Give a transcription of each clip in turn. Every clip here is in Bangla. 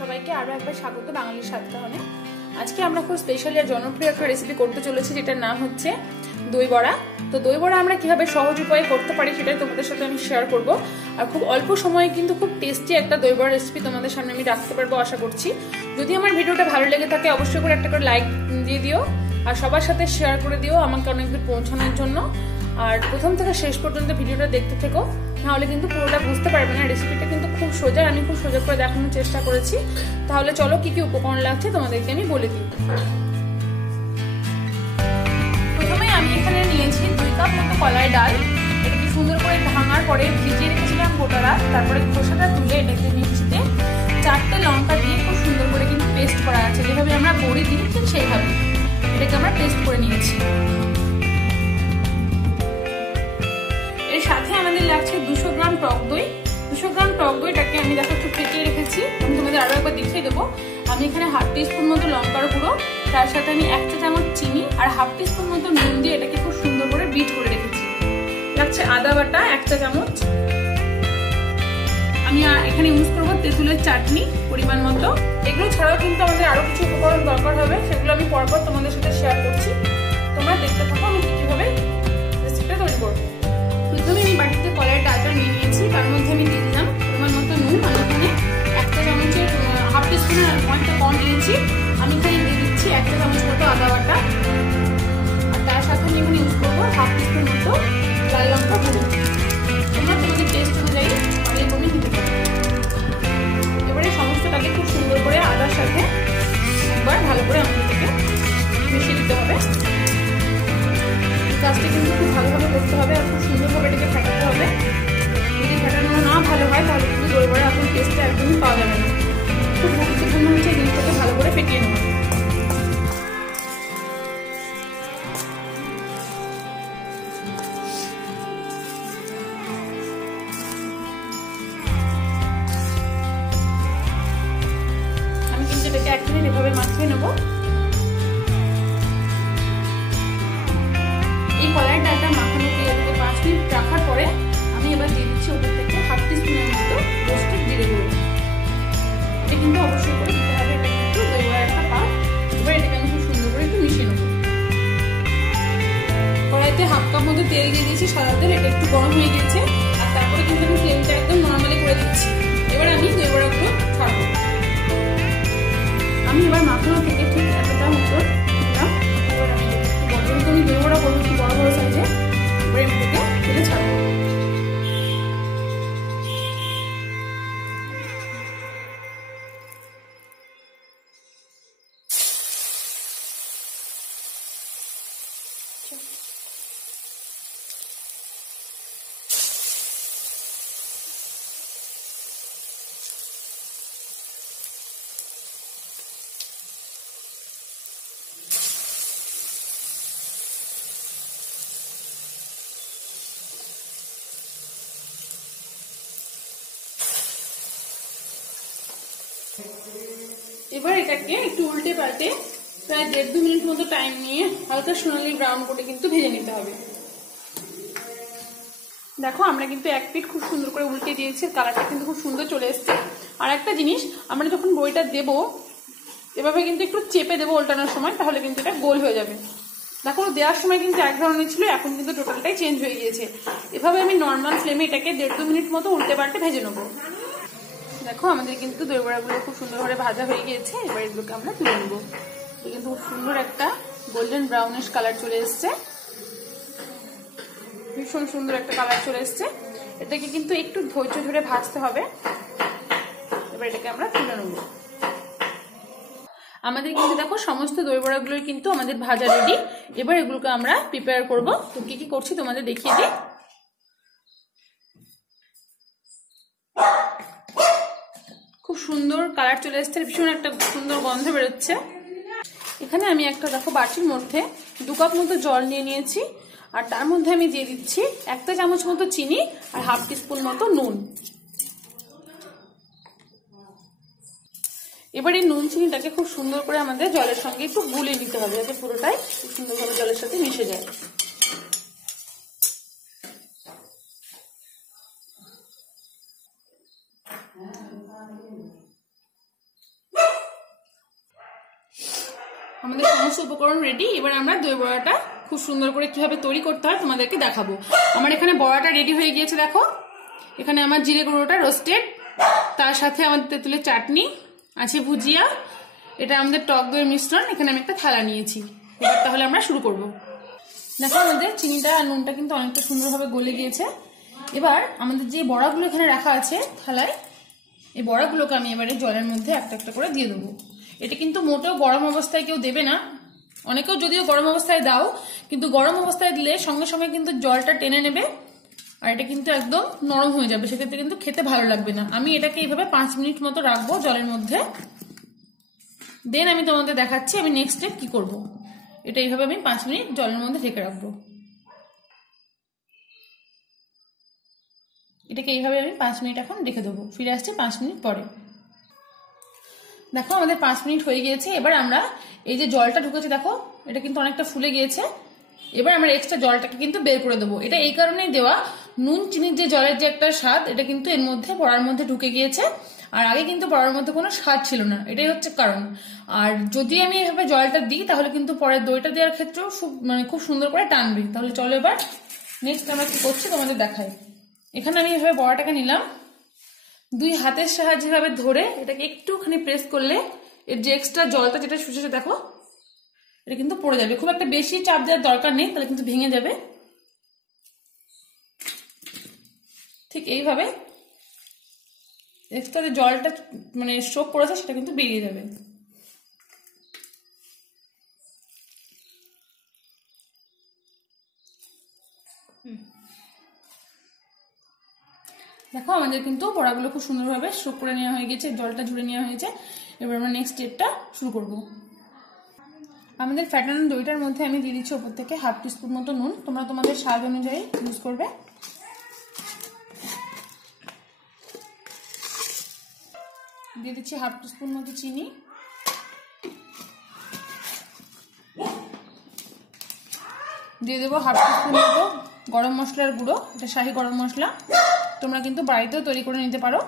সবাইকে আরো একবার স্বাগত বাঙালির স্বাদকাহনে। আজকে আমরা খুব স্পেশাল আর জনপ্রিয় একটা রেসিপি করতে চলেছি, যেটার নাম হচ্ছে দই বড়া। তো দই বড়া আমরা কিভাবে সহজ উপায়ে করতে পারি সেটাই তোমাদের সাথে আমি শেয়ার করব। আর খুব অল্প সময়ে কিন্তু খুব টেস্টি একটা দই বড়া রেসিপি তোমাদের সামনে আমি রাখতে পারবো আশা করছি। যদি আমার ভিডিওটা ভালো লেগে থাকে অবশ্যই করে একটা করে লাইক দিয়ে দিও আর সবার সাথে শেয়ার করে দিও আমাকে অনেক দূর পৌঁছানোর জন্য। আর প্রথম থেকে শেষ পর্যন্ত ভিডিওটা দেখতে থেকো, নাহলে কিন্তু পুরোটা বুঝতে পারবে না। রেসিপিটা কিন্তু খুব সোজা, আমি খুব সোজা করে দেখানোর চেষ্টা করেছি। তাহলে চলো কি কি উপকরণ লাগছে তোমাদেরকে আমি বলে দিই। প্রথমে আমি এখানে নিয়েছি 2 কাপ মতো কলাই ডাল। এটাকে সুন্দর করে ভাঙার পরে ভিজিয়ে রেখেছিলাম গোটা রাত। তারপরে খোসাটা তুলে এটাকে মিক্সিতে 4টে লঙ্কা দিয়ে খুব সুন্দর করে কিন্তু পেস্ট করা আছে, যেভাবে আমরা বড়ি দিই ঠিক সেইভাবে এটাকে আমরা পেস্ট করে নিয়েছি। এর সাথে আমাদের লাগছে 200 গ্রাম টক দই। 200 গ্রাম টক দইটাকে আমি দেখো একটু ফেটিয়ে রেখেছি। আমি তোমাদের আরো একবার দেখিয়ে দেবো। আমি এখানে 1/2 টিস্পুন মতো লঙ্কার গুঁড়ো, তার সাথে আমি 1 চা চামচ চিনি আর 1/2 টিস্পুন মতো নুন দিয়ে এটাকে খুব সুন্দর করে বিট করে রেখেছি। লাগছে আদা বাটা 1 চা চামচ। আমি এখানে ইউজ করবো তেঁতুলের চাটনি পরিমাণ মতো। এগুলো ছাড়াও কিন্তু আমাদের আরো কিছু উপকরণ দরকার হবে, সেগুলো আমি পরপর তোমাদের সাথে শেয়ার করছি। তোমরা দেখতে থাকো আমি কিভাবে রেসিপিটা তৈরি করবো। প্রথমে আমি বাটিতে কলাইয়ের ডালটা নিয়ে নিয়েছি, তার মধ্যে আমি দিয়ে দিলাম পরিমাণ মতো নুন। আমি এখানে 1 চা চামচের 1/2 টিস্পুনের অনেকটা কম নিয়েছি। আমি এখানে দিয়ে দিচ্ছি 1 চা চামচ মতো আদা বাটা, আর তার সাথে আমি এখানে ইউজ করবো 1/2 টিস্পুন মতো লাল লঙ্কা গুঁড়ো। তোমরা তোমাদের টেস্ট অনুযায়ী অনেক কমে দিতে পারো। এবারে সমস্তটাকে খুব সুন্দর করে আদার সাথে একবার ভালো করে আমাদেরকে মিশিয়ে দিতে হবে। কাজটা কিন্তু খুব ভালোভাবে করতে হবে আর খুব সুন্দরভাবে এটাকে ফেটাতে হবে। যদি ফেটানো না ভালো হয় তাহলে কিন্তু দই বড়ার এখন টেস্টটা একদমই পাওয়া যাবে না। খুব গুরুত্বপূর্ণ হচ্ছে জিনিসটাকে ভালো করে ফেটিয়ে নেওয়া। আমি কিন্তু এটাকে 1 মিনিট এভাবে মাখিয়ে নেবো। এই কলাইয়ের ডালটা মাখানো দিয়ে 5 মিনিট রাখার পরে আমি এবার দিয়ে দিচ্ছি ওপর থেকে 1/2 টিস্পুনের মতো রোস্টেড জিরে গুঁড়ো। এটা কিন্তু অবশ্যই করে দিতে হবে, এটা কিন্তু দই বড়ার একটা পার্ট। এবার এটাকে আমি খুব সুন্দর করে একটু মিশিয়ে নেবো। কড়াইতে 1/2 কাপ মতো তেল দিয়ে দিয়েছি, সাদা তেল। এটা একটু গরম হয়ে গেছে আর তারপরে কিন্তু আমি ফ্লেমটা একদম নর্মালি করে দিচ্ছি। এবার আমি দই বড়াগুলো ছাড়বো। আমি এবার মাখানো থেকে ঠিক এতটা মতো দিলাম। এবার আমি আমি দই বড়া করবো একটু বড় বড় সাইজে। এবার আমি এটাকে তেলে ছাড়বো। এবার এটাকে একটু উল্টে পাল্টে প্রায় 1.5-2 মিনিট মতো টাইম নিয়ে হালকা সোনালি ব্রাউন করে কিন্তু ভেজে নিতে হবে। দেখো আমরা কিন্তু 1 পিঠ খুব সুন্দর করে উল্টে দিয়েছি, কালারটা কিন্তু খুব সুন্দর চলে এসছে। আর একটা জিনিস, আমরা যখন বড়িটা দেবো এভাবে কিন্তু একটু চেপে দেবো উল্টানোর সময়, তাহলে কিন্তু এটা গোল হয়ে যাবে। দেখো দেওয়ার সময় কিন্তু এক ধরনের ছিল, এখন কিন্তু টোটালটাই চেঞ্জ হয়ে গিয়েছে। এভাবে আমি নর্মাল ফ্লেমে এটাকে 1.5-2 মিনিট মতো উল্টে পাল্টে ভেজে নেবো। দেখো আমাদের কিন্তু দই বড়াগুলো খুব সুন্দরভাবে ভাজা হয়ে গিয়েছে। এবার এগুলোকে আমরা তুলে নেবো। কিন্তু খুব সুন্দর একটা গোল্ডেন ব্রাউনিশ কালার চলে এসছে, ভীষণ সুন্দর একটা কালার চলে এসছে। এটাকে কিন্তু একটু ধৈর্য ধরে ভাজতে হবে। এবার এটাকে আমরা তুলে নেবো। আমাদের কিন্তু দেখো সমস্ত দই বড়াগুলোই কিন্তু আমাদের ভাজা রেডি। এবার এগুলোকে আমরা প্রিপেয়ার করবো। তো কি কি করছি তোমাদের দেখিয়ে দিই। খুব সুন্দর কালার চলে এসছে, ভীষণ একটা সুন্দর গন্ধ বেরোচ্ছে। এখানে আমি একটা দেখো বাটির মধ্যে 2 কাপ মতো জল নিয়ে নিয়েছি, আর তার মধ্যে আমি দিয়ে দিচ্ছি 1 চা চামচ মতো চিনি আর 1/2 টিস্পুন মতো নুন। এবার এই নুন চিনিটাকে খুব সুন্দর করে আমাদের জলের সঙ্গে একটু গুলিয়ে নিতে হবে, যাতে পুরোটাই খুব সুন্দরভাবে জলের সাথে মিশে যায়। আমাদের সমস্ত উপকরণ রেডি। এবার আমরা দই বড়াটা খুব সুন্দর করে কিভাবে তৈরি করতে হয় তোমাদেরকে দেখাবো। আমার এখানে বড়াটা রেডি হয়ে গিয়েছে, দেখো এখানে আমার জিরে গুঁড়োটা রোস্টেড, তার সাথে আমাদের তেঁতুলের চাটনি আছে, ভুজিয়া, এটা আমাদের টক দইয়ের মিশ্রণ। এখানে আমি একটা থালা নিয়েছি। এবার তাহলে আমরা শুরু করব। দেখো আমাদের চিনিটা আর নুনটা কিন্তু অনেকটা সুন্দরভাবে গলে গিয়েছে। এবার আমাদের যে বড়াগুলো এখানে রাখা আছে থালায়, এই বড়াগুলোকে আমি এবারে জলের মধ্যে একটা একটা করে দিয়ে দেবো। এটা কিন্তু মোটেও গরম অবস্থায় কেউ দেবে না, অনেকেও যদিও গরম অবস্থায় দাও, কিন্তু গরম অবস্থায় দিলে সঙ্গে সঙ্গে কিন্তু জলটা টেনে নেবে আর এটা কিন্তু একদম নরম হয়ে যাবে, সেক্ষেত্রে কিন্তু খেতে ভালো লাগবে না। আমি এটাকে এইভাবে 5 মিনিট মতো রাখবো জলের মধ্যে, দেন আমি তোমাদের দেখাচ্ছি আমি নেক্সট স্টেপ কি করব। এটা এইভাবে আমি 5 মিনিট জলের মধ্যে ঢেকে রাখবো। এটাকে এইভাবে আমি 5 মিনিট এখন রেখে দেবো, ফিরে আসছি 5 মিনিট পরে। দেখো আমাদের 5 মিনিট হয়ে গিয়েছে। এবার আমরা এই যে জলটা ঢুকেছে দেখো এটা কিন্তু অনেকটা ফুলে গিয়েছে। এবার আমরা এক্সট্রা জলটাকে কিন্তু বের করে দেবো। এটা এই কারণেই দেওয়া, নুন চিনির যে জলের যে একটা স্বাদ এটা কিন্তু এর মধ্যে বড়ার মধ্যে ঢুকে গিয়েছে, আর আগে কিন্তু বড়ার মধ্যে কোনো স্বাদ ছিল না, এটাই হচ্ছে কারণ। আর যদি আমি এভাবে জলটা দিই তাহলে কিন্তু পরে দইটা দেওয়ার ক্ষেত্রেও খুব সুন্দর করে টানবে। তাহলে চলো এবার নেক্সট আমরা কি করছি তোমাদের দেখাই। এখানে আমি এভাবে বড়াটাকে নিলাম, দুই হাতের সাহায্যে ভাবে ধরে এটাকে একটুখানি প্রেস করলে এর যে এক্সট্রা জলটা যেটা শুষেছে দেখো এটা কিন্তু পড়ে যাবে। খুব একটা বেশি চাপ দেওয়ার দরকার নেই, তাহলে কিন্তু ভেঙে যাবে। ঠিক এইভাবে এক্সট্রা যে জলটা শোক করেছে সেটা কিন্তু বেরিয়ে যাবে। দেখো আমাদের কিন্তু বড়াগুলো খুব সুন্দরভাবে শোক করে নেওয়া হয়ে গেছে, জলটা ঝরে নেওয়া হয়েছে। এবার আমরা নেক্সট স্টেপটা শুরু করব। আমাদের ফ্যাটানো দইটার মধ্যে আমি দিয়ে দিচ্ছি ওপর থেকে 1/2 টিস্পুন মতো নুন, তোমরা তোমাদের স্বাদ অনুযায়ী ইউজ করবে। দিয়ে দিচ্ছি 1/2 টিস্পুন মতো চিনি, দিয়ে দেবো 1/2 টিস্পুন মতো গরম মশলার গুঁড়ো, এটা শাহি গরম মশলা, তোমরা কিন্তু বাড়িতেও তৈরি করে নিতে পারো।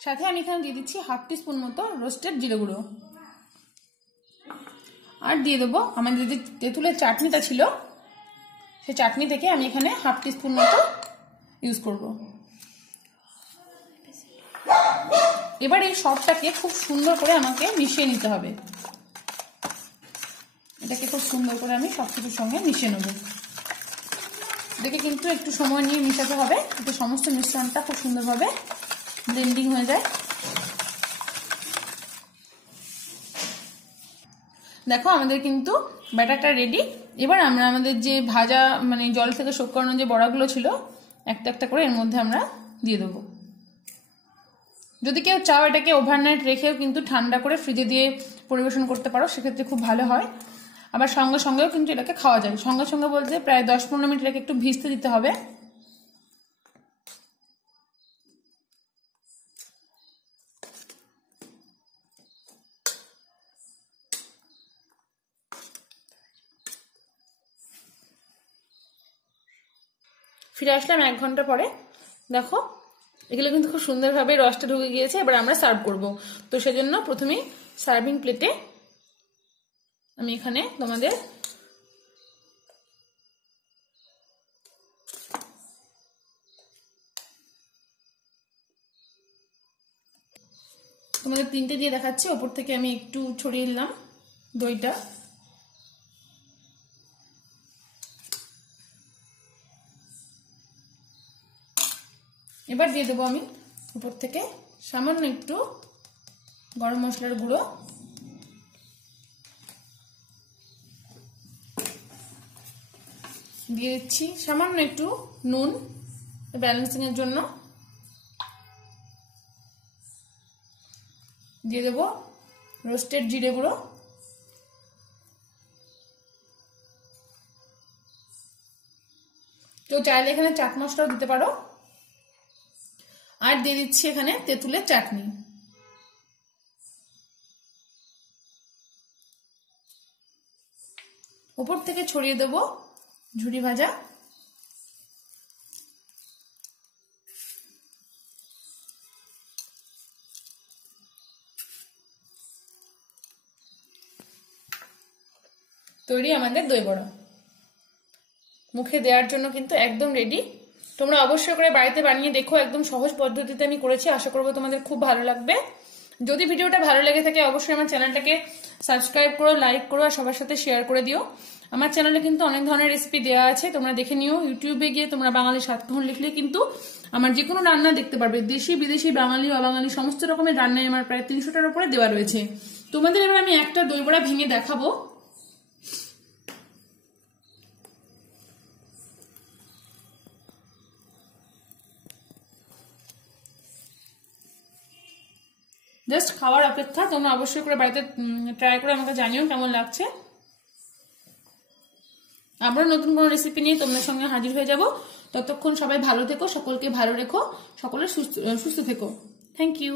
সাথে আমি এখানে দিয়ে দিচ্ছি 1/2 টিস্পুন মতো রোস্টেড জিরে গুঁড়ো, আর দিয়ে দেবো আমাদের যে তেঁতুলের চাটনিটা ছিল সেই চাটনি থেকে আমি এখানে 1/2 টিস্পুন মতো ইউজ করব। এবার এই সবটাকে খুব সুন্দর করে আমাকে মিশিয়ে নিতে হবে। এটাকে খুব সুন্দর করে আমি সবকিছুর সঙ্গে মিশিয়ে নেব। এটাকে কিন্তু একটু সময় নিয়ে মিশাতে হবে, যাতে সমস্ত মিশ্রণটা খুব সুন্দরভাবে ব্লেন্ডিং হয়ে যায়। দেখো আমাদের কিন্তু ব্যাটারটা রেডি। এবার আমরা আমাদের যে ভাজা জল থেকে শোক করানো যে বড়াগুলো ছিল একটা একটা করে এর মধ্যে আমরা দিয়ে দেবো। যদি কেউ চাও এটাকে ওভারনাইট রেখেও কিন্তু ঠান্ডা করে ফ্রিজে দিয়ে পরিবেশন করতে পারো, সেক্ষেত্রে খুব ভালো হয়। আবার সঙ্গে সঙ্গেও কিন্তু এটাকে খাওয়া যায়। সঙ্গে সঙ্গে বলতে প্রায় 10-15 মিনিট এটাকে একটু ভিজতে দিতে হবে। ফিরে আসলাম 1 ঘন্টা পরে। দেখো এগুলো কিন্তু খুব সুন্দরভাবে রসটা ঢুকে গিয়েছে। এবার আমরা সার্ভ করব। তো সেজন্য প্রথমেই সার্ভিং প্লেটে আমি এখানে তোমাদের তিনটে দিয়ে দেখাচ্ছি। ওপর থেকে আমি একটু ছড়িয়ে দিলাম দইটা। এবার দিয়ে দেবো আমি উপর থেকে সামান্য একটু গরম মশলার গুঁড়ো, দিয়ে দিচ্ছি সামান্য একটু নুন ব্যালেন্সিং এর জন্য, দিয়ে দেবো রোস্টেড জিরে গুঁড়ো, তো চাইলে এখানে চাট মশলাও দিতে পারো, আর দিয়ে দিচ্ছি এখানে তেঁতুলের চাটনি। উপর থেকে ছড়িয়ে দেবো ঝুরি ভাজা। তৈরি আমাদের দই বড়া। মুখে দেওয়ার জন্য কিন্তু একদম রেডি। তোমরা অবশ্যই করে বাড়িতে বানিয়ে দেখো, একদম সহজ পদ্ধতিতে আমি করেছি। আশা করবো তোমাদের খুব ভালো লাগবে। যদি ভিডিওটা ভালো লেগে থাকে অবশ্যই আমার চ্যানেলটাকে সাবস্ক্রাইব করো, লাইক করো আর সবার সাথে শেয়ার করে দিও। আমার চ্যানেলে কিন্তু অনেক ধরনের রেসিপি দেওয়া আছে, তোমরা দেখে নিও। ইউটিউবে গিয়ে তোমরা বাঙালি স্বাদকহন লিখলে কিন্তু আমার যে কোনো রান্না দেখতে পারবে। দেশি বিদেশি বাঙালি অবাঙালি সমস্ত রকমের রান্নায় আমার প্রায় 300টার উপরে দেওয়া রয়েছে। তোমাদের এবার আমি একটা দই বড়া ভেঙে দেখাবো। জাস্ট খাওয়ার অপেক্ষা। তোমরা অবশ্যই করে বাড়িতে ট্রাই করে আমাকে জানিও কেমন লাগছে। আমরা নতুন কোনো রেসিপি নিয়ে তোমাদের সঙ্গে হাজির হয়ে যাব। ততক্ষণ সবাই ভালো থেকো, সকলকে ভালো রেখো, সকলে সুস্থ থেকো। Thank you.